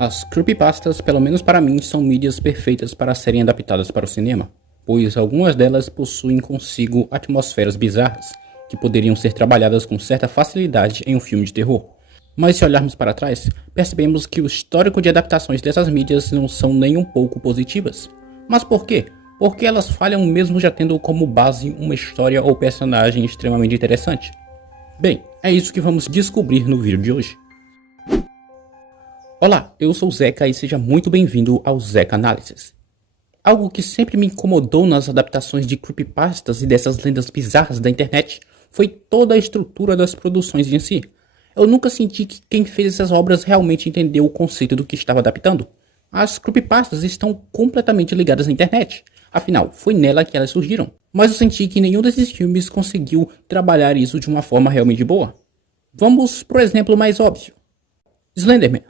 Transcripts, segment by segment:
As creepypastas, pelo menos para mim, são mídias perfeitas para serem adaptadas para o cinema, pois algumas delas possuem consigo atmosferas bizarras, que poderiam ser trabalhadas com certa facilidade em um filme de terror. Mas se olharmos para trás, percebemos que o histórico de adaptações dessas mídias não são nem um pouco positivas. Mas por quê? Porque elas falham mesmo já tendo como base uma história ou personagem extremamente interessante. Bem, é isso que vamos descobrir no vídeo de hoje. Olá, eu sou o Zeca e seja muito bem-vindo ao Zeca Analysis. Algo que sempre me incomodou nas adaptações de creepypastas e dessas lendas bizarras da internet foi toda a estrutura das produções em si. Eu nunca senti que quem fez essas obras realmente entendeu o conceito do que estava adaptando. As creepypastas estão completamente ligadas à internet, afinal, foi nela que elas surgiram. Mas eu senti que nenhum desses filmes conseguiu trabalhar isso de uma forma realmente boa. Vamos pro exemplo mais óbvio. Slenderman.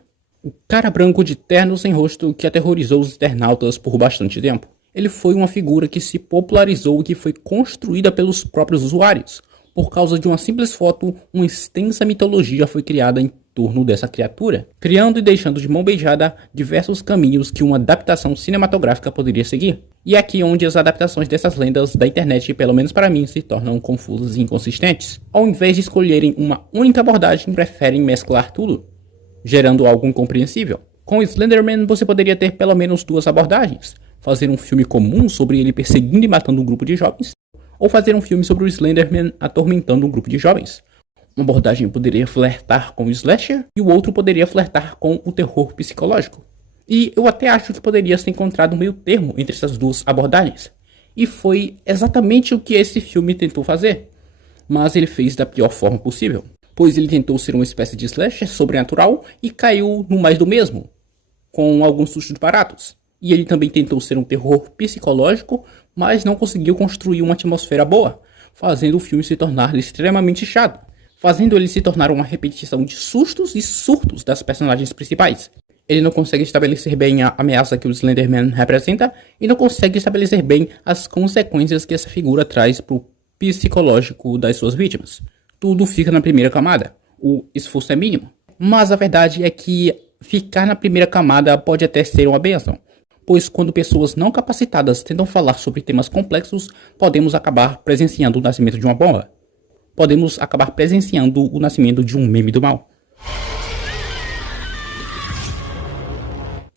O cara branco de terno sem rosto que aterrorizou os internautas por bastante tempo. Ele foi uma figura que se popularizou e que foi construída pelos próprios usuários. Por causa de uma simples foto, uma extensa mitologia foi criada em torno dessa criatura, criando e deixando de mão beijada diversos caminhos que uma adaptação cinematográfica poderia seguir. E é aqui onde as adaptações dessas lendas da internet, pelo menos para mim, se tornam confusas e inconsistentes. Ao invés de escolherem uma única abordagem, preferem mesclar tudo, gerando algo incompreensível. Com Slenderman você poderia ter pelo menos duas abordagens: fazer um filme comum sobre ele perseguindo e matando um grupo de jovens, ou fazer um filme sobre o Slenderman atormentando um grupo de jovens. Uma abordagem poderia flertar com o slasher e o outro poderia flertar com o terror psicológico. E eu até acho que poderia ser encontrado um meio termo entre essas duas abordagens. E foi exatamente o que esse filme tentou fazer. Mas ele fez da pior forma possível, pois ele tentou ser uma espécie de slasher sobrenatural e caiu no mais do mesmo, com alguns sustos baratos. E ele também tentou ser um terror psicológico, mas não conseguiu construir uma atmosfera boa, fazendo o filme se tornar extremamente chato, fazendo ele se tornar uma repetição de sustos e surtos das personagens principais. Ele não consegue estabelecer bem a ameaça que o Slenderman representa e não consegue estabelecer bem as consequências que essa figura traz para o psicológico das suas vítimas. Tudo fica na primeira camada, o esforço é mínimo. Mas a verdade é que ficar na primeira camada pode até ser uma bênção, pois quando pessoas não capacitadas tentam falar sobre temas complexos, podemos acabar presenciando o nascimento de uma bomba. Podemos acabar presenciando o nascimento de um meme do mal.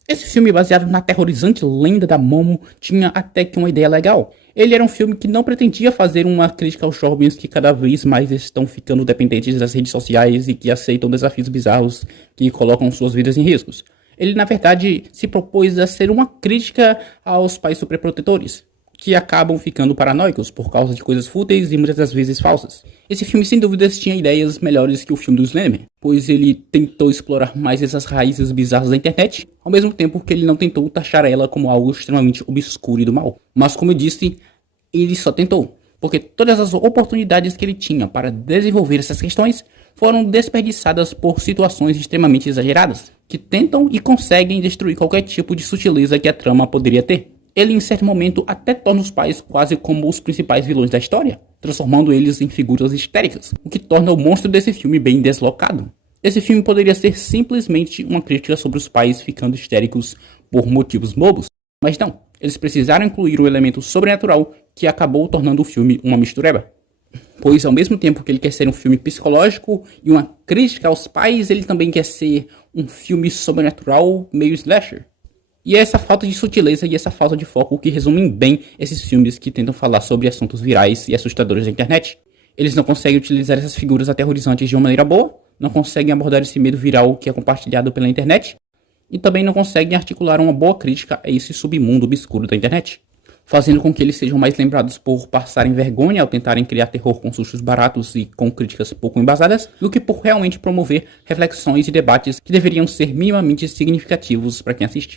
Esse filme, baseado na aterrorizante lenda da Momo, tinha até que uma ideia legal. Ele era um filme que não pretendia fazer uma crítica aos jovens que cada vez mais estão ficando dependentes das redes sociais e que aceitam desafios bizarros que colocam suas vidas em riscos. Ele, na verdade, se propôs a ser uma crítica aos pais superprotetores, que acabam ficando paranoicos por causa de coisas fúteis e muitas das vezes falsas. Esse filme, sem dúvidas, tinha ideias melhores que o filme do Slenderman, pois ele tentou explorar mais essas raízes bizarras da internet, ao mesmo tempo que ele não tentou taxar ela como algo extremamente obscuro e do mal. Mas, como eu disse, ele só tentou, porque todas as oportunidades que ele tinha para desenvolver essas questões foram desperdiçadas por situações extremamente exageradas, que tentam e conseguem destruir qualquer tipo de sutileza que a trama poderia ter. Ele, em certo momento, até torna os pais quase como os principais vilões da história, transformando eles em figuras histéricas, o que torna o monstro desse filme bem deslocado. Esse filme poderia ser simplesmente uma crítica sobre os pais ficando histéricos por motivos bobos, mas não, eles precisaram incluir o elemento sobrenatural que acabou tornando o filme uma mistureba. Pois ao mesmo tempo que ele quer ser um filme psicológico e uma crítica aos pais, ele também quer ser um filme sobrenatural meio slasher. E é essa falta de sutileza e essa falta de foco que resumem bem esses filmes que tentam falar sobre assuntos virais e assustadores da internet. Eles não conseguem utilizar essas figuras aterrorizantes de uma maneira boa, não conseguem abordar esse medo viral que é compartilhado pela internet, e também não conseguem articular uma boa crítica a esse submundo obscuro da internet, fazendo com que eles sejam mais lembrados por passarem vergonha ao tentarem criar terror com sustos baratos e com críticas pouco embasadas, do que por realmente promover reflexões e debates que deveriam ser minimamente significativos para quem assiste.